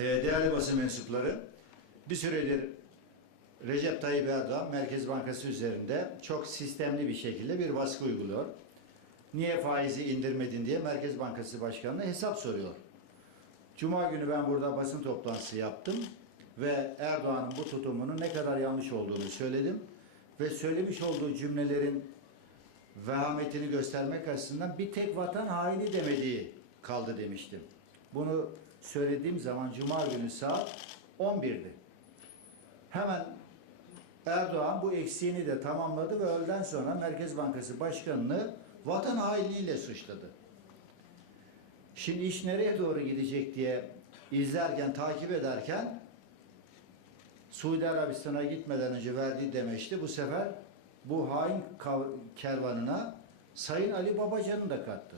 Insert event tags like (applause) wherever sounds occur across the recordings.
Ee, değerli basın mensupları, bir süredir Recep Tayyip Erdoğan Merkez Bankası üzerinde çok sistemli bir şekilde bir baskı uyguluyor. Niye faizi indirmedin diye Merkez Bankası Başkanı'na hesap soruyor. Cuma günü ben burada basın toplantısı yaptım ve Erdoğan'ın bu tutumunun ne kadar yanlış olduğunu söyledim ve söylemiş olduğu cümlelerin vehametini göstermek açısından bir tek vatan haini demediği kaldı demiştim. Bunu söylediğim zaman Cuma günü saat 11'di. Hemen Erdoğan bu eksiğini de tamamladı ve öğleden sonra Merkez Bankası Başkanı'nı vatan hainliğiyle suçladı. Şimdi iş nereye doğru gidecek diye izlerken, takip ederken Suudi Arabistan'a gitmeden önce verdiği demeçti. Bu sefer bu hain kervanına Sayın Ali Babacan'ı da kattı.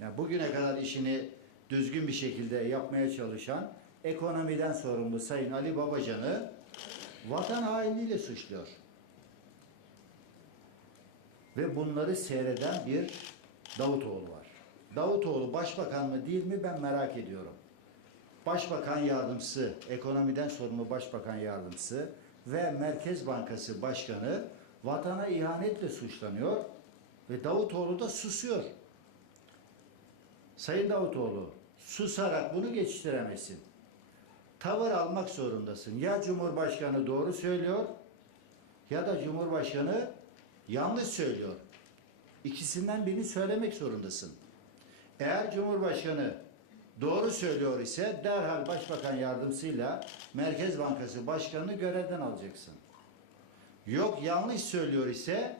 Yani bugüne kadar işini düzgün bir şekilde yapmaya çalışan ekonomiden sorumlu Sayın Ali Babacan'ı vatan hainliğiyle suçluyor. Ve bunları seyreden bir Davutoğlu var. Davutoğlu başbakan mı değil mi ben merak ediyorum. Başbakan yardımcısı, ekonomiden sorumlu başbakan yardımcısı ve Merkez Bankası Başkanı vatana ihanetle suçlanıyor ve Davutoğlu da susuyor. Sayın Davutoğlu, susarak bunu geçiştiremezsin. Tavır almak zorundasın. Ya Cumhurbaşkanı doğru söylüyor ya da Cumhurbaşkanı yanlış söylüyor. İkisinden birini söylemek zorundasın. Eğer Cumhurbaşkanı doğru söylüyor ise derhal Başbakan yardımcısıyla Merkez Bankası Başkanı'nı görevden alacaksın. Yok yanlış söylüyor ise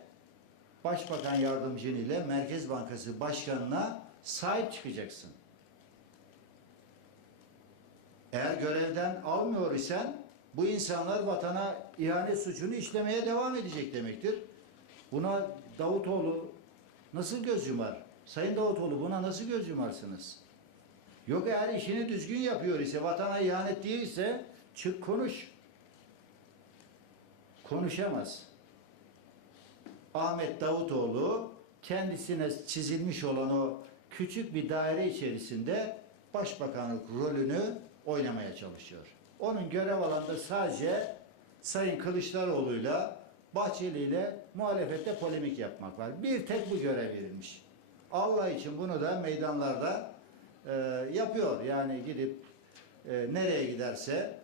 Başbakan yardımcın ile Merkez Bankası Başkanı'na sahip çıkacaksın. Eğer görevden almıyor isen bu insanlar vatana ihanet suçunu işlemeye devam edecek demektir. Buna Davutoğlu nasıl göz yumar? Sayın Davutoğlu buna nasıl göz yumarsınız? Yok eğer işini düzgün yapıyor ise, vatana ihanet değilse çık konuş. Konuşamaz. Ahmet Davutoğlu kendisine çizilmiş olan o küçük bir daire içerisinde başbakanlık rolünü oynamaya çalışıyor. Onun görev alanında sadece Sayın Kılıçdaroğlu'yla Bahçeli ile muhalefette polemik yapmak var. Bir tek bu görev verilmiş. Allah için bunu da meydanlarda e, yapıyor. Yani gidip e, nereye giderse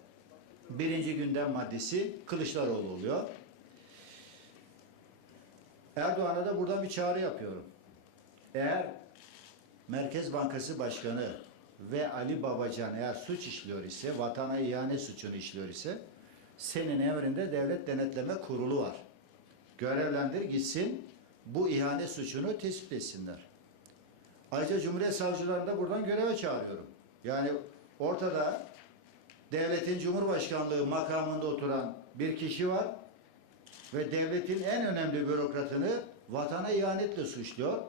birinci gündem maddesi Kılıçdaroğlu oluyor. Erdoğan'a da buradan bir çağrı yapıyorum. Eğer Merkez Bankası Başkanı ve Ali Babacan eğer suç işliyor ise, vatana ihanet suçunu işliyor ise, senin emrinde devlet denetleme kurulu var. Görevlendir gitsin, bu ihanet suçunu tespit etsinler. Ayrıca Cumhuriyet Savcılarını da buradan göreve çağırıyorum. Yani ortada devletin Cumhurbaşkanlığı makamında oturan bir kişi var ve devletin en önemli bürokratını vatana ihanetle suçluyor.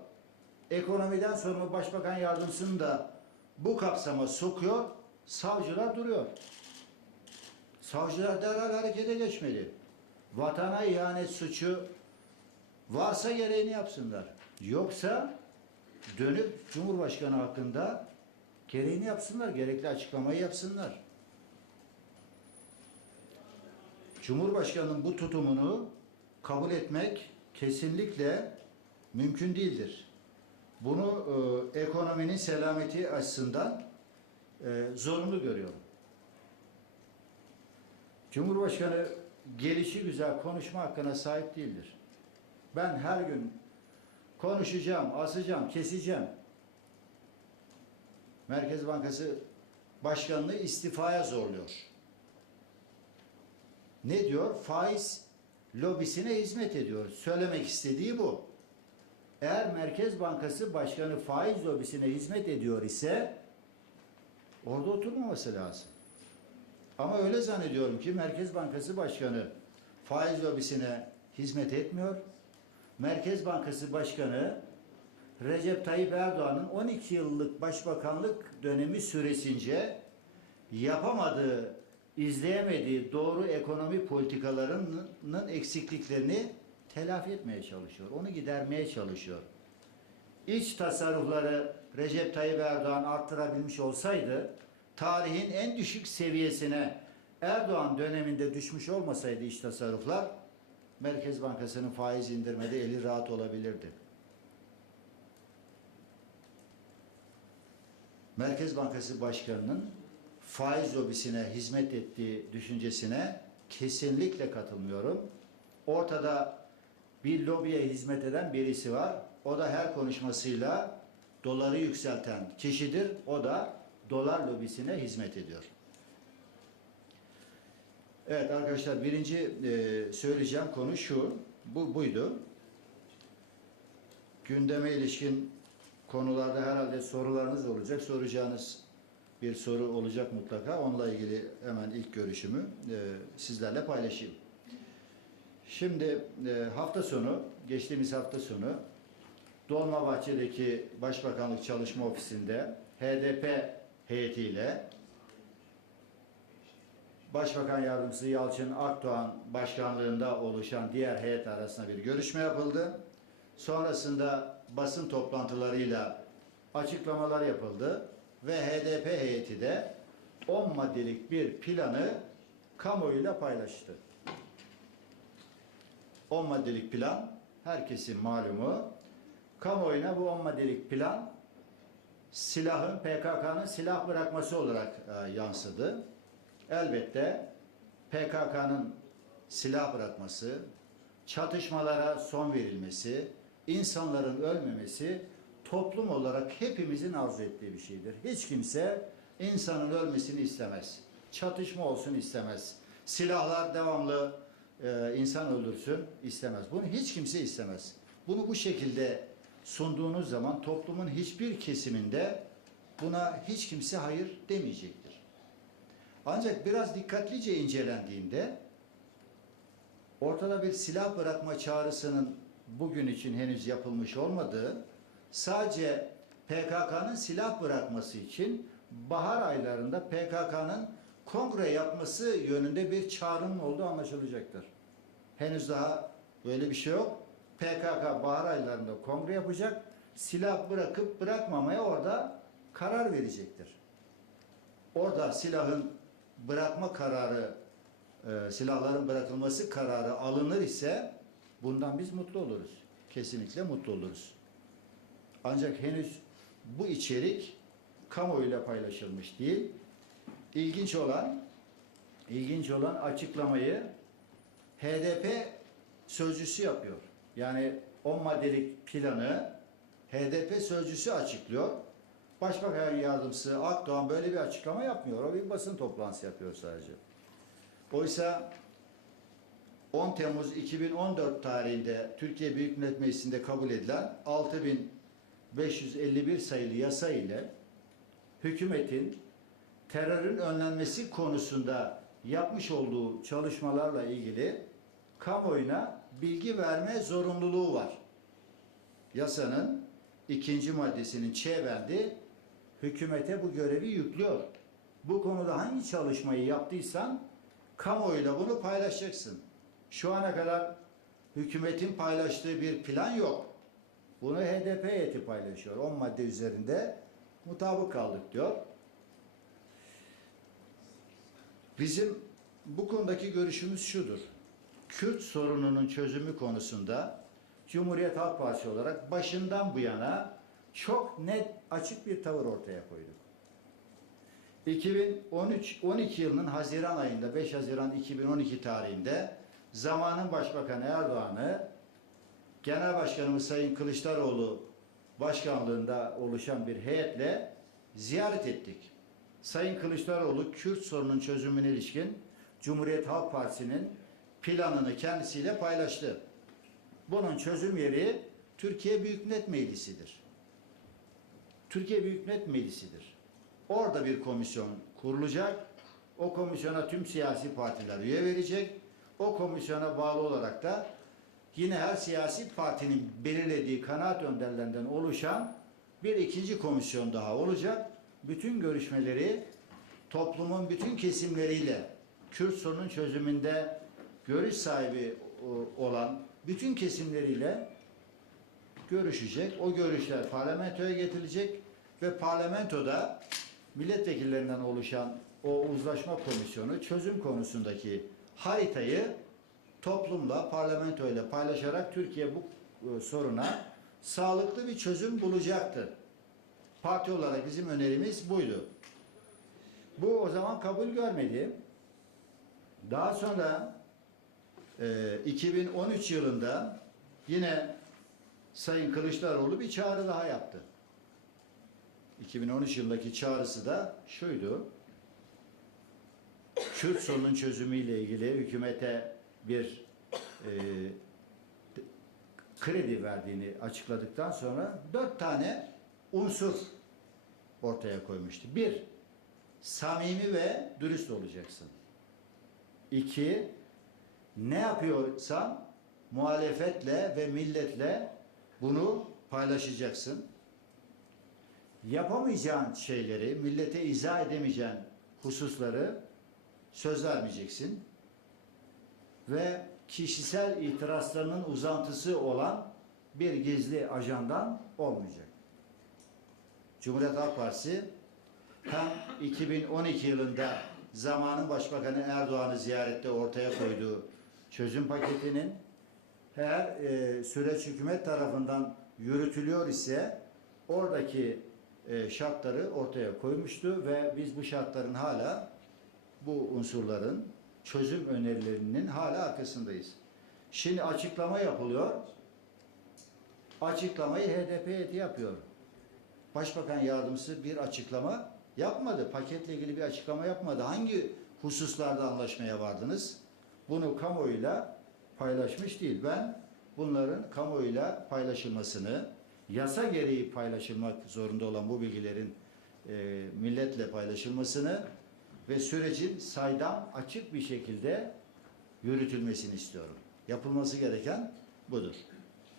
Ekonomiden sorumlu başbakan yardımcısını da bu kapsama sokuyor. Savcılar duruyor. Savcılar derhal harekete geçmeli. Vatana ihanet suçu varsa gereğini yapsınlar. Yoksa dönüp Cumhurbaşkanı hakkında gereğini yapsınlar, gerekli açıklamayı yapsınlar. Cumhurbaşkanının bu tutumunu kabul etmek kesinlikle mümkün değildir. Bunu e, ekonominin selameti açısından e, zorunlu görüyorum. Cumhurbaşkanı gelişi güzel konuşma hakkına sahip değildir. Ben her gün konuşacağım, asacağım, keseceğim. Merkez Bankası Başkanlığı istifaya zorluyor. Ne diyor? Faiz lobisine hizmet ediyor. Söylemek istediği bu. Eğer Merkez Bankası Başkanı faiz lobisine hizmet ediyor ise orada oturmaması lazım. Ama öyle zannediyorum ki Merkez Bankası Başkanı faiz lobisine hizmet etmiyor. Merkez Bankası Başkanı Recep Tayyip Erdoğan'ın 12 yıllık başbakanlık dönemi süresince yapamadığı, izleyemediği doğru ekonomi politikalarının eksikliklerini telafi etmeye çalışıyor. Onu gidermeye çalışıyor. İç tasarrufları Recep Tayyip Erdoğan arttırabilmiş olsaydı tarihin en düşük seviyesine Erdoğan döneminde düşmüş olmasaydı iş tasarruflar Merkez Bankası'nın faiz indirmede eli rahat olabilirdi. Merkez Bankası Başkanı'nın faiz lobisine hizmet ettiği düşüncesine kesinlikle katılmıyorum. Ortada bir lobiye hizmet eden birisi var. O da her konuşmasıyla doları yükselten kişidir. O da dolar lobisine hizmet ediyor. Evet arkadaşlar birinci e, söyleyeceğim konu şu. Bu buydu. Gündeme ilişkin konularda herhalde sorularınız olacak. Soracağınız bir soru olacak mutlaka. Onunla ilgili hemen ilk görüşümü e, sizlerle paylaşayım. Şimdi e, hafta sonu, geçtiğimiz hafta sonu Dolmabahçe'deki Başbakanlık Çalışma Ofisi'nde HDP heyetiyle Başbakan Yardımcısı Yalçın Akdoğan başkanlığında oluşan diğer heyet arasında bir görüşme yapıldı. Sonrasında basın toplantılarıyla açıklamalar yapıldı ve HDP heyeti de 10 maddelik bir planı kamuoyuyla paylaştı. 10 maddelik plan herkesin malumu. Kamuoyuna bu 10 maddelik plan silahın PKK'nın silah bırakması olarak e, yansıdı. Elbette PKK'nın silah bırakması, çatışmalara son verilmesi, insanların ölmemesi toplum olarak hepimizin arzu ettiği bir şeydir. Hiç kimse insanın ölmesini istemez. Çatışma olsun istemez. Silahlar devamlı e, insan öldürsün istemez. Bunu hiç kimse istemez. Bunu bu şekilde sunduğunuz zaman toplumun hiçbir kesiminde buna hiç kimse hayır demeyecektir. Ancak biraz dikkatlice incelendiğinde ortada bir silah bırakma çağrısının bugün için henüz yapılmış olmadığı, sadece PKK'nın silah bırakması için bahar aylarında PKK'nın kongre yapması yönünde bir çağrının olduğu anlaşılacaktır. Henüz daha böyle bir şey yok. PKK bahar aylarında kongre yapacak, silah bırakıp bırakmamaya orada karar verecektir. Orada silahın bırakma kararı, e, silahların bırakılması kararı alınır ise bundan biz mutlu oluruz. Kesinlikle mutlu oluruz. Ancak henüz bu içerik kamuoyuyla paylaşılmış değil. İlginç olan ilginç olan açıklamayı HDP sözcüsü yapıyor. Yani 10 maddelik planı HDP sözcüsü açıklıyor. Başbakan yardımcısı Akdoğan böyle bir açıklama yapmıyor. O bir basın toplantısı yapıyor sadece. Oysa 10 Temmuz 2014 tarihinde Türkiye Büyük Millet Meclisi'nde kabul edilen 6551 sayılı yasa ile hükümetin terörün önlenmesi konusunda yapmış olduğu çalışmalarla ilgili kamuoyuna bilgi verme zorunluluğu var. Yasanın ikinci maddesinin Ç bendi hükümete bu görevi yüklüyor. Bu konuda hangi çalışmayı yaptıysan kamuoyuyla bunu paylaşacaksın. Şu ana kadar hükümetin paylaştığı bir plan yok. Bunu HDP heyeti paylaşıyor. 10 madde üzerinde mutabık kaldık diyor. Bizim bu konudaki görüşümüz şudur. Kürt sorununun çözümü konusunda Cumhuriyet Halk Partisi olarak başından bu yana çok net açık bir tavır ortaya koyduk. 2013 12 yılının Haziran ayında 5 Haziran 2012 tarihinde zamanın Başbakanı Erdoğan'ı Genel Başkanımız Sayın Kılıçdaroğlu başkanlığında oluşan bir heyetle ziyaret ettik. Sayın Kılıçdaroğlu Kürt sorunun çözümüne ilişkin Cumhuriyet Halk Partisi'nin planını kendisiyle paylaştı. Bunun çözüm yeri Türkiye Büyük Millet Meclisi'dir. Türkiye Büyük Millet Meclisi'dir. Orada bir komisyon kurulacak. O komisyona tüm siyasi partiler üye verecek. O komisyona bağlı olarak da yine her siyasi partinin belirlediği kanaat önderlerinden oluşan bir ikinci komisyon daha olacak. Bütün görüşmeleri toplumun bütün kesimleriyle Kürt sorunun çözümünde görüş sahibi olan bütün kesimleriyle görüşecek. O görüşler parlamentoya getirilecek ve parlamentoda milletvekillerinden oluşan o uzlaşma komisyonu çözüm konusundaki haritayı toplumla, parlamentoyla paylaşarak Türkiye bu e, soruna sağlıklı bir çözüm bulacaktı. Parti olarak bizim önerimiz buydu. Bu o zaman kabul görmedi. Daha sonra e, 2013 yılında yine Sayın Kılıçdaroğlu bir çağrı daha yaptı. 2013 yılındaki çağrısı da şuydu. Kürt sorunun çözümüyle ilgili hükümete bir e, kredi verdiğini açıkladıktan sonra dört tane unsur ortaya koymuştu. Bir, samimi ve dürüst olacaksın. İki, ne yapıyorsan muhalefetle ve milletle bunu paylaşacaksın. Yapamayacağın şeyleri, millete izah edemeyeceğin hususları söz vermeyeceksin. Ve kişisel itirazlarının uzantısı olan bir gizli ajandan olmayacak. Cumhuriyet Halk Partisi hem 2012 yılında zamanın Başbakanı Erdoğan'ı ziyarette ortaya koyduğu çözüm paketinin eğer e, süreç hükümet tarafından yürütülüyor ise oradaki e, şartları ortaya koymuştu ve biz bu şartların hala bu unsurların çözüm önerilerinin hala arkasındayız. Şimdi açıklama yapılıyor. Açıklamayı HDP yapıyor. Başbakan yardımcısı bir açıklama yapmadı. Paketle ilgili bir açıklama yapmadı. Hangi hususlarda anlaşmaya vardınız? Bunu kamuoyuyla paylaşmış değil. Ben bunların kamuoyuyla paylaşılmasını, yasa gereği paylaşılmak zorunda olan bu bilgilerin e, milletle paylaşılmasını ve sürecin saydam açık bir şekilde yürütülmesini istiyorum. Yapılması gereken budur.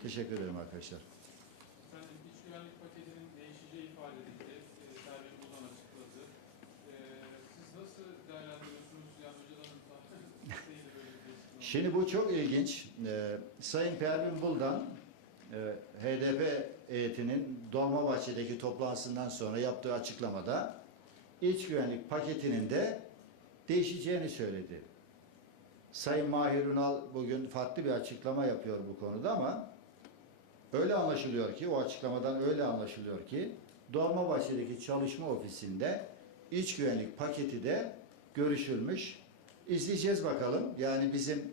Teşekkür ederim arkadaşlar. Efendim iç güvenlik paketinin değişeceği ifade edildi. E, Servet Buldan açıkladı. E, siz nasıl değerlendiriyorsunuz? Yani hocadan isteğiyle (laughs) böyle bir. Şimdi bu çok ilginç. Ee, Sayın Pervin Buldan e, HDP heyetinin Dolmabahçe'deki toplantısından sonra yaptığı açıklamada iç güvenlik paketinin de değişeceğini söyledi. Sayın Mahir Ünal bugün farklı bir açıklama yapıyor bu konuda ama öyle anlaşılıyor ki, o açıklamadan öyle anlaşılıyor ki Dolmabahçe'deki çalışma ofisinde iç güvenlik paketi de görüşülmüş. İzleyeceğiz bakalım. Yani bizim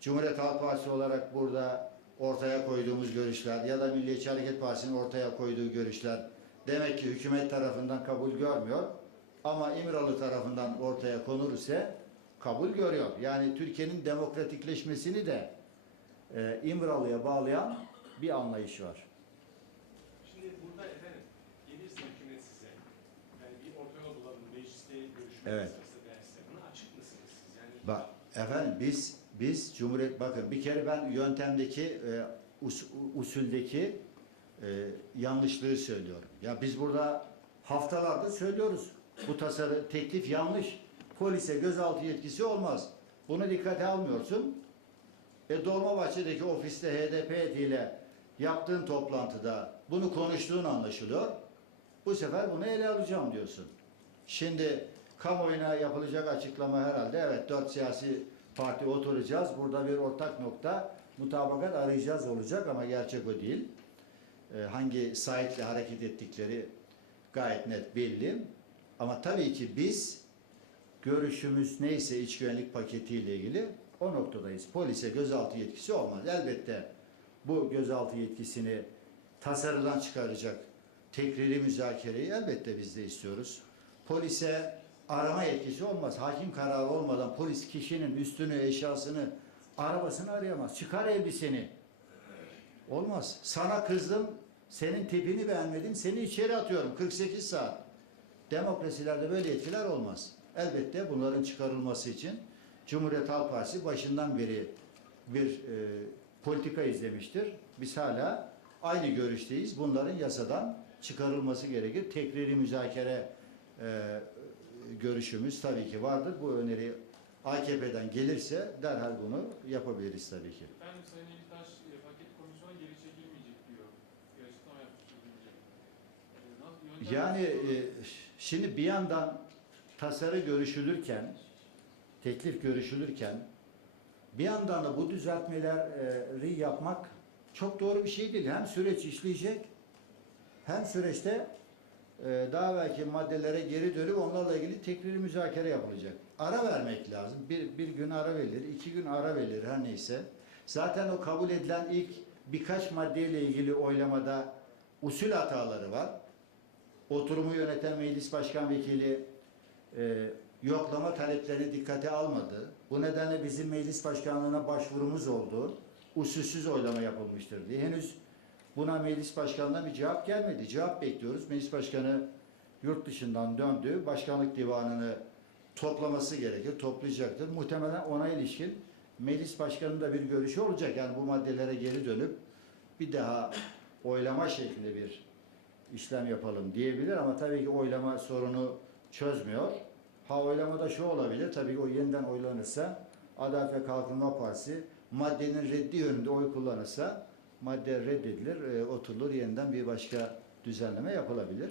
Cumhuriyet Halk Partisi olarak burada ortaya koyduğumuz görüşler ya da Milliyetçi Hareket Partisi'nin ortaya koyduğu görüşler demek ki hükümet tarafından kabul görmüyor. Ama İmralı tarafından ortaya konur ise kabul görüyor. Yani Türkiye'nin demokratikleşmesini de e, İmralı'ya bağlayan bir anlayış var. Şimdi burada efendim gelirse hükümet size yani bir orta yol bulalım mecliste görüşme Evet. Bak efendim biz biz Cumhuriyet bakın bir kere ben yöntemdeki e, us- usuldeki e, yanlışlığı söylüyorum. Ya biz burada haftalardır söylüyoruz. Bu tasarı teklif yanlış. Polise gözaltı yetkisi olmaz. Bunu dikkate almıyorsun. E Dolmabahçe'deki ofiste HDP heyetiyle yaptığın toplantıda bunu konuştuğun anlaşılıyor. Bu sefer bunu ele alacağım diyorsun. Şimdi kamuoyuna yapılacak açıklama herhalde evet dört siyasi parti oturacağız. Burada bir ortak nokta mutabakat arayacağız olacak ama gerçek o değil. Ee, hangi sahiple hareket ettikleri gayet net belli. Ama tabii ki biz görüşümüz neyse iç güvenlik paketiyle ilgili o noktadayız. Polise gözaltı yetkisi olmaz. Elbette bu gözaltı yetkisini tasarıdan çıkaracak tekriri müzakereyi elbette biz de istiyoruz. Polise arama yetkisi olmaz. Hakim kararı olmadan polis kişinin üstünü, eşyasını, arabasını arayamaz. Çıkar elbiseni. Olmaz. Sana kızdım, senin tipini beğenmedim, seni içeri atıyorum 48 saat. Demokrasilerde böyle yetkiler olmaz. Elbette bunların çıkarılması için Cumhuriyet Halk Partisi başından beri bir e, politika izlemiştir. Biz hala aynı görüşteyiz. Bunların yasadan çıkarılması gerekir. Tekriri müzakere e, görüşümüz tabii ki vardır. Bu öneri AKP'den gelirse derhal bunu yapabiliriz tabii ki. Efendim Sayın Elitaş paket komisyona geri çekilmeyecek diyor. Bir açıklama. E, Yani e, Şimdi bir yandan tasarı görüşülürken, teklif görüşülürken bir yandan da bu düzeltmeleri yapmak çok doğru bir şey değil. Hem süreç işleyecek hem süreçte daha belki maddelere geri dönüp onlarla ilgili tekrar müzakere yapılacak. Ara vermek lazım. Bir, bir gün ara verilir, iki gün ara verilir her neyse. Zaten o kabul edilen ilk birkaç maddeyle ilgili oylamada usul hataları var. Oturumu yöneten meclis başkan vekili e, yoklama taleplerini dikkate almadı. Bu nedenle bizim meclis başkanlığına başvurumuz oldu. Usulsüz oylama yapılmıştır diye. Henüz buna meclis başkanından bir cevap gelmedi. Cevap bekliyoruz. Meclis başkanı yurt dışından döndü. Başkanlık divanını toplaması gerekir. Toplayacaktır. Muhtemelen ona ilişkin meclis başkanının da bir görüşü olacak. Yani bu maddelere geri dönüp bir daha oylama şeklinde bir işlem yapalım diyebilir ama tabii ki oylama sorunu çözmüyor. Ha oylamada şu olabilir, tabii ki o yeniden oylanırsa Adalet ve Kalkınma Partisi maddenin reddi yönünde oy kullanırsa madde reddedilir, e, oturulur yeniden bir başka düzenleme yapılabilir.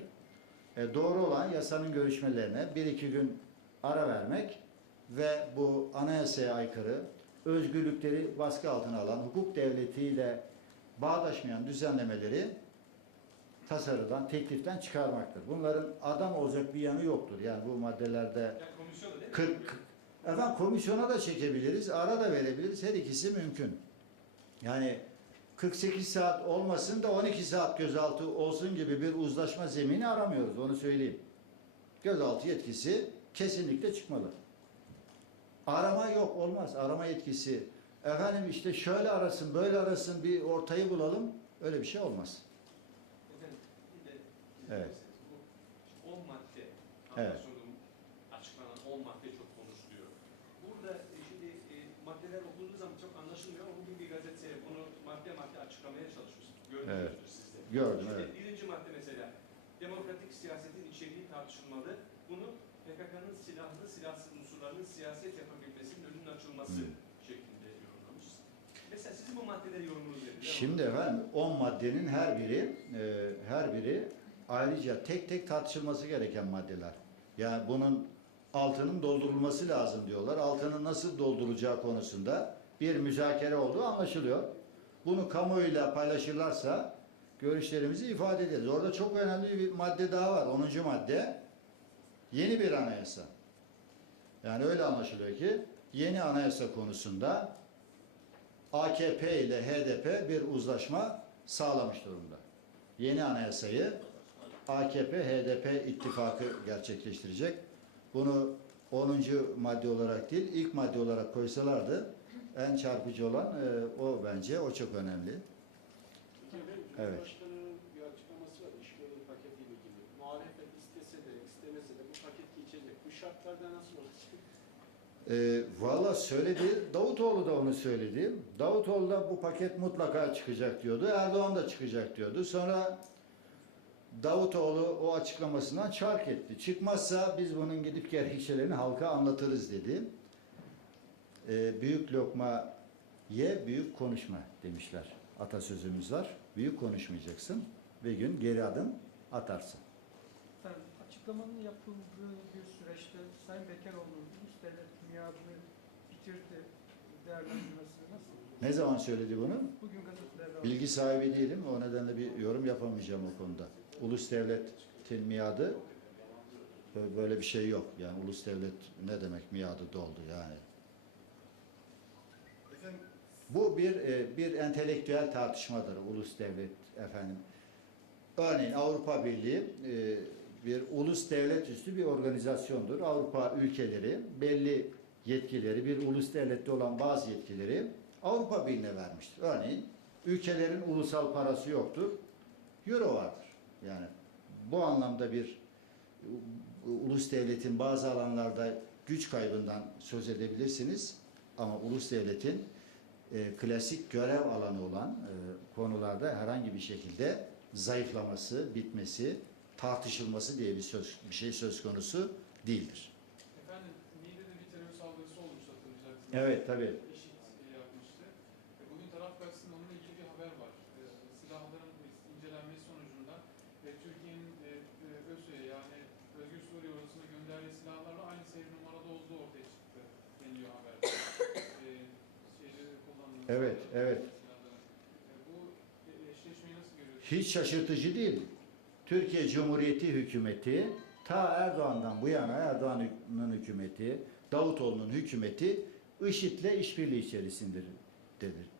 E, doğru olan yasanın görüşmelerine bir iki gün ara vermek ve bu anayasaya aykırı özgürlükleri baskı altına alan hukuk devletiyle bağdaşmayan düzenlemeleri tasarıdan, tekliften çıkarmaktır. Bunların adam olacak bir yanı yoktur. Yani bu maddelerde Yani komisyonda değil mi? 40 efendim komisyona da çekebiliriz, ara da verebiliriz. Her ikisi mümkün. Yani 48 saat olmasın da 12 saat gözaltı olsun gibi bir uzlaşma zemini aramıyoruz. Onu söyleyeyim. Gözaltı yetkisi kesinlikle çıkmalı. Arama yok olmaz. Arama yetkisi efendim işte şöyle arasın, böyle arasın bir ortayı bulalım. Öyle bir şey olmaz. Efendim, bir de Evet. bu 10 madde Evet. anlaşılan açıklanan 10 madde çok konuşuluyor. Burada e, şimdi e, maddeler okunduğu zaman çok anlaşılmıyor ama bugün bir gazete bunu madde madde açıklamaya çalışmış. Görmüşsünüzdür siz de. Gördüm Şimdi evet. birinci madde mesela demokratik siyasetin içeriği tartışılmalı. Bunu PKK'nın silahlı silahsız unsurlarının siyaset yapabilmesinin önünün açılması Hı. şeklinde yorumlamış. Mesela sizin bu maddeleri yorumunuz nedir? Şimdi efendim 10 maddenin her biri e, her biri ayrıca tek tek tartışılması gereken maddeler. Yani bunun altının doldurulması lazım diyorlar. Altının nasıl doldurulacağı konusunda bir müzakere olduğu anlaşılıyor. Bunu kamuoyuyla paylaşırlarsa görüşlerimizi ifade ederiz. Orada çok önemli bir madde daha var. 10. madde yeni bir anayasa. Yani öyle anlaşılıyor ki yeni anayasa konusunda AKP ile HDP bir uzlaşma sağlamış durumda. Yeni anayasayı AKP HDP ittifakı gerçekleştirecek. Bunu 10. madde olarak değil, ilk madde olarak koysalardı en çarpıcı olan e, o bence, o çok önemli. Evet. Cumhurbaşkanı'nın bir açıklaması var işbirliği paketiyle ilgili. Muhalefet istese de istemese de bu paket geçecek. Bu şartlarda nasıl olacak? E, Valla söyledi, Davutoğlu da onu söyledi. Davutoğlu da bu paket mutlaka çıkacak diyordu. Erdoğan da çıkacak diyordu. Sonra Davutoğlu o açıklamasından çark etti. Çıkmazsa biz bunun gidip gerekçelerini halka anlatırız dedi. E, büyük lokma ye, büyük konuşma demişler. Atasözümüz var. Büyük konuşmayacaksın. Bir gün geri adım atarsın. Efendim, açıklamanın yapıldığı bir süreçte Sayın Bekeroğlu'nun ulus devlet miadını bitirdi değerlendirmesi nasıl? Ne zaman söyledi bunu? Bugün gazetelerde. Bilgi sahibi değilim. O nedenle bir yorum yapamayacağım o konuda. Ulus devletin miadı bö- böyle bir şey yok. Yani ulus devlet ne demek miadı doldu yani. Efendim Bu bir e, bir entelektüel tartışmadır ulus devlet efendim. Örneğin Avrupa Birliği e, bir ulus devlet üstü bir organizasyondur. Avrupa ülkeleri belli yetkileri, bir ulus devlette olan bazı yetkileri Avrupa Birliği'ne vermiştir. Örneğin ülkelerin ulusal parası yoktur. Euro vardır. Yani bu anlamda bir u- ulus devletin bazı alanlarda güç kaybından söz edebilirsiniz. Ama ulus devletin e, klasik görev alanı olan e, konularda herhangi bir şekilde zayıflaması, bitmesi, tartışılması diye bir söz bir şey söz konusu değildir. Efendim, Niğde'de bir terör saldırısı olmuş hatırlayacaksınız. Evet tabii. IŞİD e, yapmıştı. E, Bugün taraf gazetesinde onunla ilgili bir haber var. E, Silahların incelenmesi sonucunda e, Türkiye'nin e, e, ÖSO'ya yani Özgür silahlarla silahlarla aynı seri numarada olduğu ortaya çıktı deniliyor haberde. e, şeyleri kullanılan Evet, evet. Hiç şaşırtıcı değil. Türkiye Cumhuriyeti hükümeti ta Erdoğan'dan bu yana Erdoğan'ın hükümeti, Davutoğlu'nun hükümeti IŞİD'le işbirliği içerisindedir.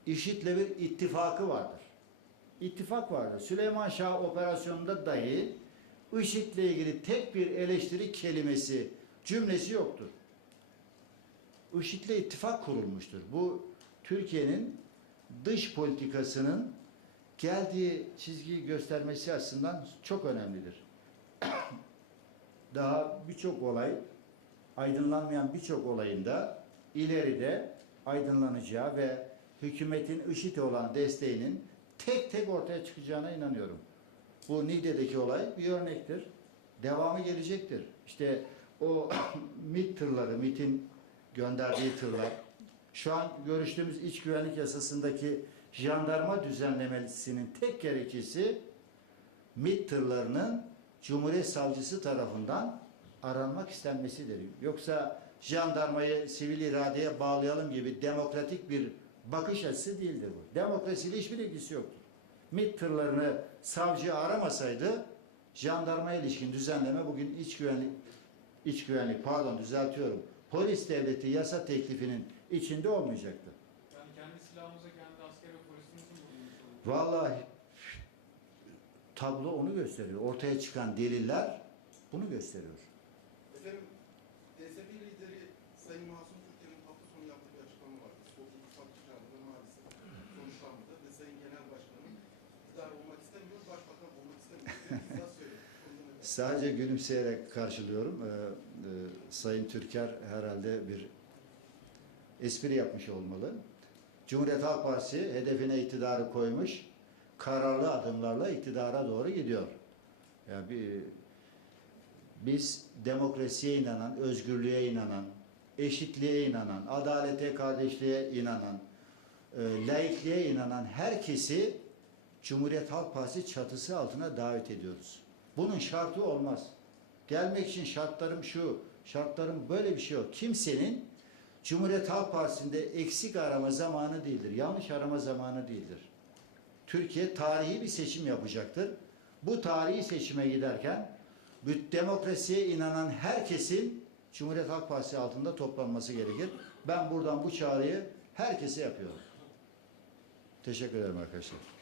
IŞİD'le bir ittifakı vardır. İttifak vardır. Süleyman Şah operasyonunda dahi IŞİD'le ilgili tek bir eleştiri kelimesi, cümlesi yoktur. IŞİD'le ittifak kurulmuştur. Bu Türkiye'nin dış politikasının geldiği çizgiyi göstermesi açısından çok önemlidir. Daha birçok olay, aydınlanmayan birçok olayında ileride aydınlanacağı ve hükümetin IŞİD'e olan desteğinin tek tek ortaya çıkacağına inanıyorum. Bu Niğde'deki olay bir örnektir. Devamı gelecektir. İşte o (clears throat) MİT tırları, MİT'in gönderdiği tırlar, şu an görüştüğümüz iç güvenlik yasasındaki jandarma düzenlemesinin tek gerekçesi MİT tırlarının Cumhuriyet Savcısı tarafından aranmak istenmesidir. Yoksa jandarmayı sivil iradeye bağlayalım gibi demokratik bir bakış açısı değildir bu. Demokrasiyle hiçbir ilgisi yoktur. MİT tırlarını savcı aramasaydı jandarmaya ilişkin düzenleme bugün iç güvenlik iç güvenlik pardon düzeltiyorum. Polis devleti yasa teklifinin içinde olmayacaktı. Yani kendi silahımıza, kendi asker ve polisimizi mi bulmuş oluyoruz? Vallahi tablo onu gösteriyor. Ortaya çıkan deliller bunu gösteriyor. Efendim, DSP lideri Sayın Masum Türk'ün hafta sonu yaptığı bir açıklama vardı. Soğuk İttifakçı çağrıda maalesef sonuçlanmadı ve Sayın Genel Başkanım iktidar olmak istemiyor, başbakan olmak istemiyor. diye bizzat söyledi. Konuda ne der? Sadece gülümseyerek karşılıyorum. Ee, e, Sayın Türker herhalde bir espri yapmış olmalı. Cumhuriyet Halk Partisi hedefine iktidarı koymuş, kararlı adımlarla iktidara doğru gidiyor. Yani bir, biz demokrasiye inanan, özgürlüğe inanan, eşitliğe inanan, adalete, kardeşliğe inanan, e, laikliğe inanan herkesi Cumhuriyet Halk Partisi çatısı altına davet ediyoruz. Bunun şartı olmaz. Gelmek için şartlarım şu, şartlarım böyle bir şey yok. Kimsenin Cumhuriyet Halk Partisi'nde eksik arama zamanı değildir. Yanlış arama zamanı değildir. Türkiye tarihi bir seçim yapacaktır. Bu tarihi seçime giderken demokrasiye inanan herkesin Cumhuriyet Halk Partisi altında toplanması gerekir. Ben buradan bu çağrıyı herkese yapıyorum. Teşekkür ederim arkadaşlar.